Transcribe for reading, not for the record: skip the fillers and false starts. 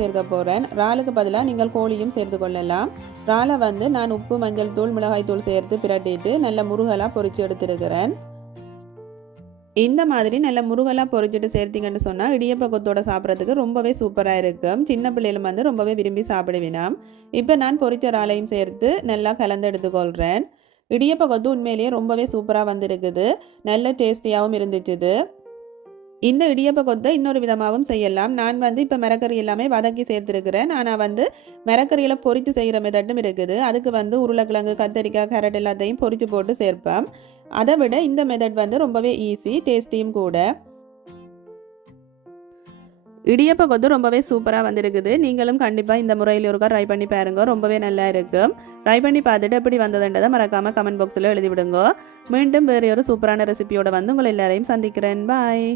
சேர்க்க போகிறேன். இறாலுக்கு பதிலாக நீங்கள் கோழியும் சேர்த்து கொள்ளலாம். இறாலை வந்து நான் உப்பு, மஞ்சள் தூள், மிளகாய் தூள் சேர்த்து பிரட்டிட்டு நல்ல முருகலாக பொரித்து எடுத்துருக்கிறேன். இந்த மாதிரி நல்ல முருகலாக பொரிச்சிட்டு சேர்த்திங்கன்னு சொன்னால் இடியப்ப கொத்தோட சாப்பிட்றதுக்கு ரொம்பவே சூப்பராக இருக்கும். சின்ன பிள்ளைகளும் வந்து ரொம்பவே விரும்பி சாப்பிடுவினாம். இப்போ நான் பொரிச்ச இறாலையும் சேர்த்து நல்லா கலந்து எடுத்துக்கொள்கிறேன். இடியப்ப கொத்து உண்மையிலேயே ரொம்பவே சூப்பராக வந்திருக்குது. நல்ல டேஸ்டியாகவும் இருந்துச்சுது. இந்த இடியப்ப கொத்தை இன்னொரு விதமாகவும் செய்யலாம். நான் வந்து இப்போ மிரக்கறி எல்லாமே வதக்கி சேர்த்துருக்கிறேன். ஆனால் வந்து மிரக்கறியில் பொரித்து செய்கிற மெத்தடும் இருக்குது. அதுக்கு வந்து உருளைக்கிழங்கு, கத்தரிக்காய், கேரட் எல்லாத்தையும் பொரித்து போட்டு சேர்ப்பேன். அதை விட இந்த மெத்தட் வந்து ரொம்பவே ஈஸி, டேஸ்டியும் கூட. இடியப்ப கொத்து ரொம்பவே சூப்பராக வந்திருக்குது. நீங்களும் கண்டிப்பாக இந்த முறையில் ஒருக்கா ட்ரை பண்ணி பாருங்க. ரொம்பவே நல்லா இருக்கும். ட்ரை பண்ணி பார்த்துட்டு எப்படி வந்ததுன்றதை மறக்காமல் கமெண்ட் பாக்ஸில் எழுதி விடுங்க. மீண்டும் வேறு ஒரு சூப்பரான ரெசிபியோட வந்து உங்களை எல்லாரையும் சந்திக்கிறேன். பாய்.